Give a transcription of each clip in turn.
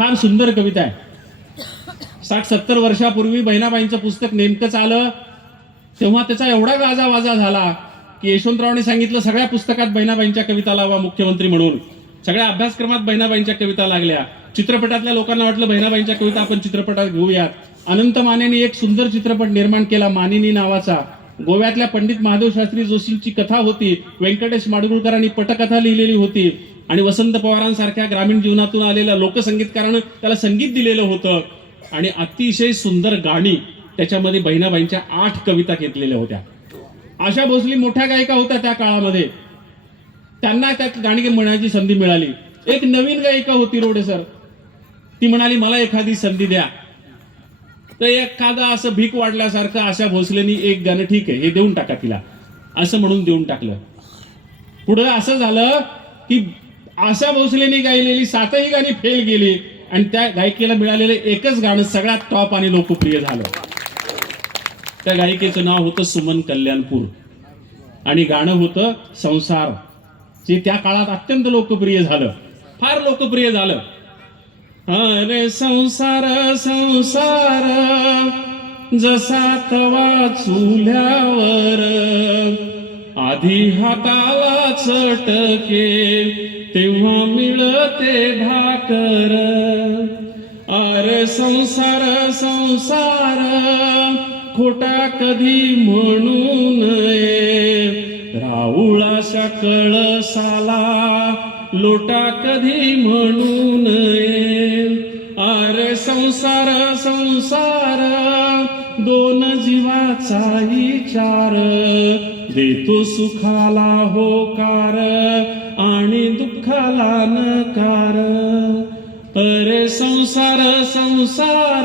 फार सुंदर कविता आहे. साठ सत्तर वर्षापूर्वी बहिणाबाईंचं पुस्तक नेमकंच आलं तेव्हा त्याचा एवढा गाजावाजा झाला की यशवंतरावने सांगितलं सगळ्या पुस्तकात बहिणाबाईंच्या कविता लावा मुख्यमंत्री म्हणून. सगळ्या अभ्यासक्रमात बहिणाबाईंच्या कविता लागल्या. चित्रपटातल्या लोकांना वाटलं बहिणाबाईंच्या कविता आपण चित्रपटात घेऊयात. अनंत मानेने एक सुंदर चित्रपट निर्माण केला मानिनी नावाचा. गोव्यातल्या पंडित महादेव शास्त्री जोशींची कथा होती. व्यंकटेश माडगुळकरांनी पटकथा लिहिलेली होती. आणि वसंत पवारांसारख्या ग्रामीण जीवनातून आलेल्या लोकसंगीतकारानं त्याला संगीत दिलेलं होतं. आणि अतिशय सुंदर गाणी त्याच्यामध्ये बहिणाबाईंच्या आठ कविता घेतलेल्या होत्या. आशा भोसले मोठ्या गायिका होत्या त्या काळामध्ये. त्यांना त्यात गाणी म्हणण्याची संधी मिळाली. एक नवीन गायिका होती रोडे सर. ती म्हणाली मला एखादी संधी द्या. तर एखादा असं भीक वाढल्यासारखं आशा भोसलेनी एक गाणं ठीक आहे हे देऊन टाका तिला. असं म्हणून देऊन टाकलं. पुढं असं झालं की आशा भोसलेने गायलेली सातही गाणी फेल गेली आणि त्या गायिकेला मिळालेलं एकच गाणं सगळ्यात टॉप आणि लोकप्रिय झालं. त्या गायिकेचं नाव होतं सुमन कल्याणपूर. आणि गाणं होतं संसार जे त्या काळात अत्यंत लोकप्रिय झालं. फार लोकप्रिय झालं. अरे संसार संसार जसा तवा चुल्यावर आधी हाताला चटके तेव्हा मिळते भाकर. अरे संसार संसार खोटा कधी म्हणू नये. राऊळाशा कळसाला लोटा कधी म्हणू नये. अरे संसार संसार दोन जीवाचा चार देतो सुखाला होकार आणि दुःखाला नकार. अरे संसार संसार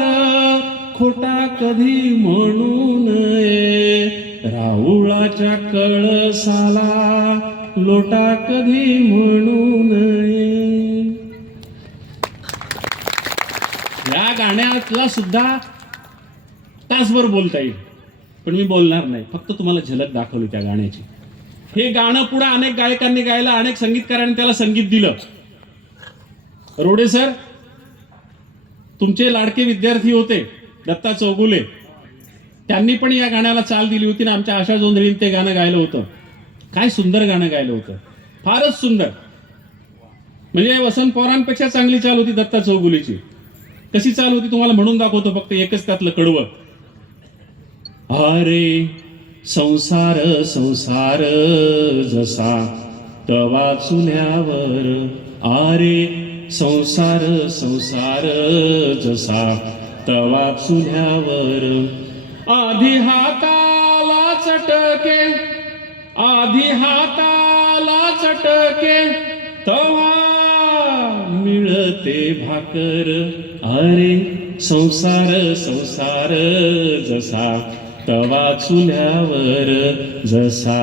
खोटा कधी म्हणू नये. राऊळाच्या कळसाला लोटा कधी म्हणू नये. या गाण्यातला सुद्धा तासभर बोलता येईल. पण मी बोलणार नाही. फक्त तुम्हाला झलक दाखवली त्या गाण्याची. हे गाणं पुढे अनेक गायकांनी गायला अनेक संगीतकारांनी त्याला संगीत दिलं. रोडे सर तुमचे लाडके विद्यार्थी होते दत्ता चौगुले. त्यांनी पण या गाण्याला चाल दिली होती ना आमच्या आशा जोंधळीने ते गाणं गायलं होतं. काय सुंदर गाणं गायलं होतं. फारच सुंदर. म्हणजे वसंत पवारांपेक्षा चांगली चाल होती दत्ता चौगुलेची. कशी चाल होती तुम्हाला म्हणून दाखवतो फक्त एकच त्यातलं कडवं. अरे संसार संसार जसा तवा चुल्यावर अरे संसार संसार जसा तवा चुल्यावर आधी हाताला चटके आधी हाताला चटके तवा मिळते भाकर. अरे संसार संसार जसा तवा चुल्यावर जसा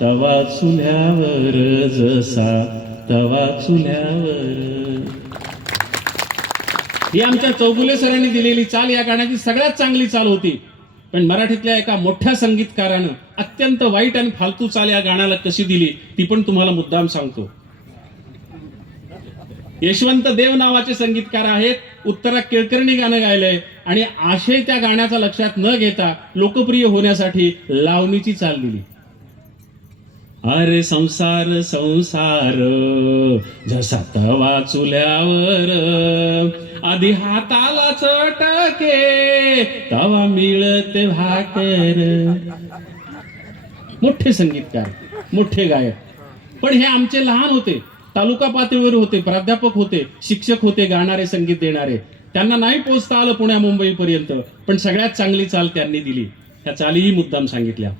तवा चुल्यावर जसा तवा चुल्यावर ही आमच्या चौगुले सरांनी दिलेली चाल या गाण्याची सगळ्यात चांगली चाल होती. पण मराठीतल्या एका मोठ्या संगीतकारानं अत्यंत वाईट आणि फालतू चाल या गाण्याला कशी दिली ती पण तुम्हाला मुद्दाम सांगतो. यशवंत देव नावाचे संगीतकार आहेत उत्तरा केळकर्णी गाणं गायलंय. आणि आशय त्या गाण्याचा लक्षात न घेता लोकप्रिय होण्यासाठी लावणीची चाल दिली. अरे संसार संसार जसा तवा चुल्यावर आधी हाताला चटके तवा मिळते भाकर. मोठे संगीतकार मोठे गायक. पण हे आमचे लहान होते. तालुका पातळीवर होते प्राध्यापक होते शिक्षक होते गाणारे संगीत देणारे. त्यांना नाही पोचता आलं पुण्या मुंबईपर्यंत पण सगळ्यात चांगली चाल त्यांनी दिली. त्या चालीही मुद्दाम सांगितल्या.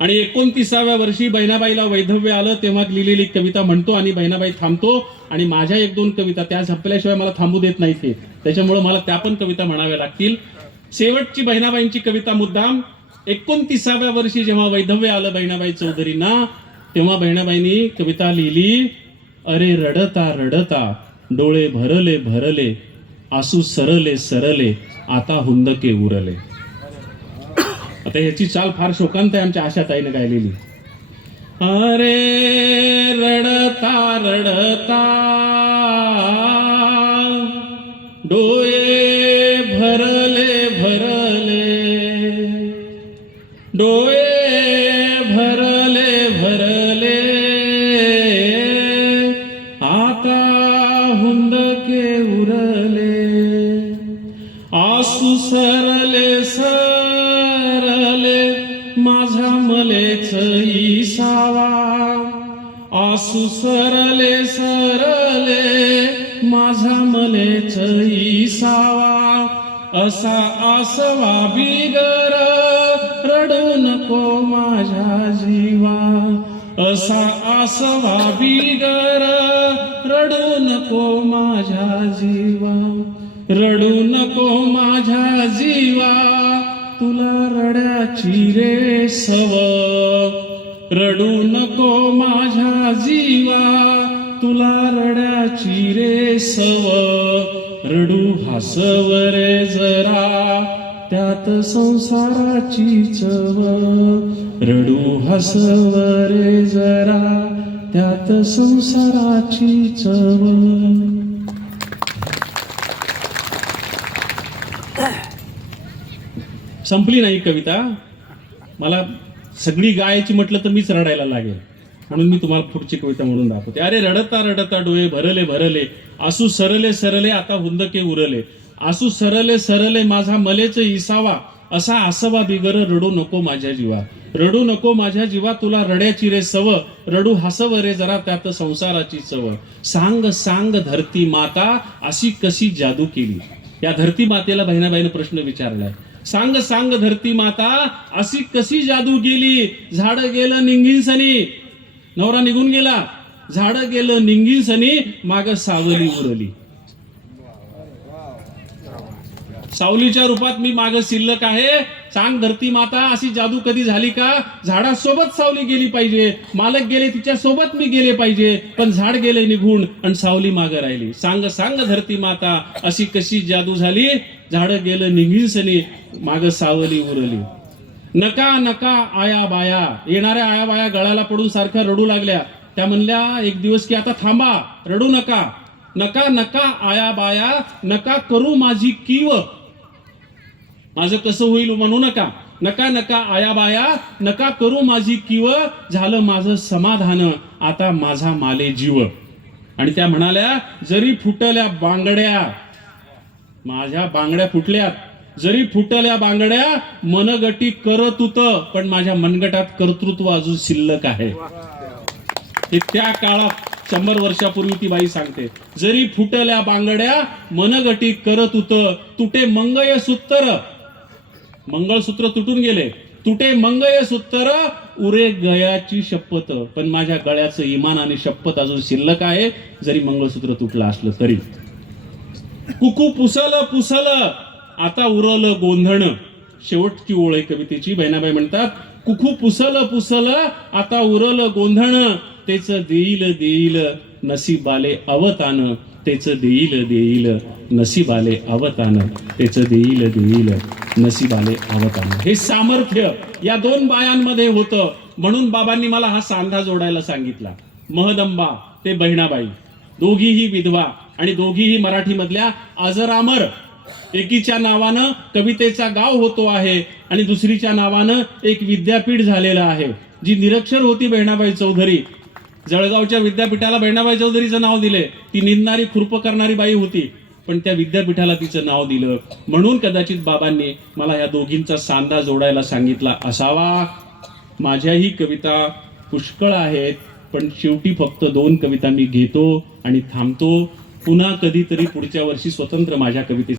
आणि एकोणतीसाव्या वर्षी बहिणाबाईला वैधव्य आलं तेव्हा लिहिलेली कविता म्हणतो आणि बहिणाबाई थांबतो आणि माझ्या एक दोन कविता त्या झपल्याशिवाय मला थांबू देत नाही ते त्याच्यामुळे मला त्या पण कविता म्हणाव्या लागतील. शेवटची बहिणाबाईंची कविता मुद्दाम. एकोणतीसाव्या वर्षी जेव्हा वैधव्य आलं बहिणाबाई चौधरींना तेव्हा बहिणाबाईंनी कविता लिहिली अरे रडता रडता डोळे भरले भरले आसू सरले सरले आता हुंदके उरले. आता ह्याची चाल फार शोकांत आहे आमच्या आशाताईने गायलेली. अरे रडता रडता हुंदके उरले आसू सरले सरले माझा मलेच इसावा. आसू सरले सरले माझा मलेच इसावा. असा आसवा बिगर रडू नको माझ्या जीवा. असा आसवा बिगर रडू नको माझ्या जीवा रडू नको माझ्या जीवा तुला रड्याची रे सव रडू नको माझ्या जीवा तुला रड्याची रे सव रडू हसव रे जरा त्यात संसाराची चव रडू हसव रे जरा त्यात संसाराची चव संपली नाही कविता. मला सगळी गायची म्हटलं तर मीच रडायला लागेल. म्हणून मी तुम्हाला पुढची कविता म्हणून दाखवते. अरे रडता रडता डोळे भरले भरले. आसू सरले सरले आता हुंदके उरले. आसू सरले सरले माझा मलेच इसावा. असा आसवा बिगर रडू नको माझ्या जीवा. रडू नको माझ्या जीवा तुला रड्याची रे सव. रडू हसव रे जरा त्यात संसाराची चव. सांग सांग धरती माता अशी कशी जादू केली? या धरती मातेला बहिणाबाईनं प्रश्न विचारलाय. सांग सांग धरती माता अशी कशी जादू गेली झाड गेलं निंगिनसनी नवरा निघून गेला. झाड गेलं निंगिनसनी माग सावली उरली. सावलीच्या रूपात मी माग शिल्लक आहे. सांग धरती माता अशी जादू कधी झाली का? झाडासोबत सावली गेली पाहिजे. मालक गेले तिच्या सोबत मी गेले पाहिजे. पण झाड गेले निघून आणि सावली माग राहिली. सांग सांग धरती माता अशी कशी जादू झाली? झाड गेलं निघिसनी माग सावली उरली. नका नका आया बाया येणाऱ्या आया बाया गळाला पडून सारख्या रडू लागल्या. त्या म्हणल्या एक दिवस की आता थांबा रडू नका. नका नका आया बाया नका करू माझी कीव. माझं कसं होईल म्हणू नका. नका नका आया बाया नका करू माझी किव. झालं माझं समाधान. आता माझा माले जीव. आणि त्या म्हणाल्या जरी फुटल्या बांगड्या माझ्या बांगड्या फुटल्यात. जरी फुटल्या बांगड्या मनगटी करत होत पण माझ्या मनगटात कर्तृत्व अजून शिल्लक आहे. हे त्या काळात शंभर वर्षापूर्वी ती बाई सांगते. जरी फुटल्या बांगड्या मनगटी करत होत तुटे मंगय सुत्तर मंगळसूत्र तुटून गेले. तुटे मंगय सूत्र उरे गयाची शपथ. पण माझ्या गळ्याचं इमान आणि शपथ अजून शिल्लक आहे. जरी मंगळसूत्र तुटलं असलं तरी. कुकू पुसल पुसल. आता उरलं गोंधण. शेवटची ओळ आहे कवितेची. बहिणाबाई म्हणतात कुकू पुसल पुसल. आता उरलं गोंधण. तेच देईल देईल. नसीबाले अवतान. त्याचं देईल देईल नसीबाले अवतान. त्याचं देईल देईल नसीबाले अवतान. हे सामर्थ्य या दोन बायांमध्ये होतं. म्हणून बाबांनी मला हा सांधा जोडायला सांगितला. महदंबा ते बहिणाबाई. दोघीही विधवा आणि दोघीही मराठीमधल्या अजरामर एकीच्या नावानं कवितेचा गाव होतो आहे आणि दुसरीच्या नावानं एक विद्यापीठ झालेलं आहे. जी निरक्षर होती बहिणाबाई चौधरी. जळगावच्या विद्यापीठाला बहिणाबाई चौधरीचं नाव दिले. ती निंदणारी खुरप करणारी बाई होती. पण त्या विद्यापीठाला तिचं नाव दिलं. म्हणून कदाचित बाबांनी मला या दोघींचा सांधा जोडायला सांगितला असावा. माझ्याही कविता पुष्कळ आहेत पण शेवटी फक्त दोन कविता मी घेतो आणि थांबतो. पुन्हा कधीतरी पुढच्या वर्षी स्वतंत्र माझ्या कविते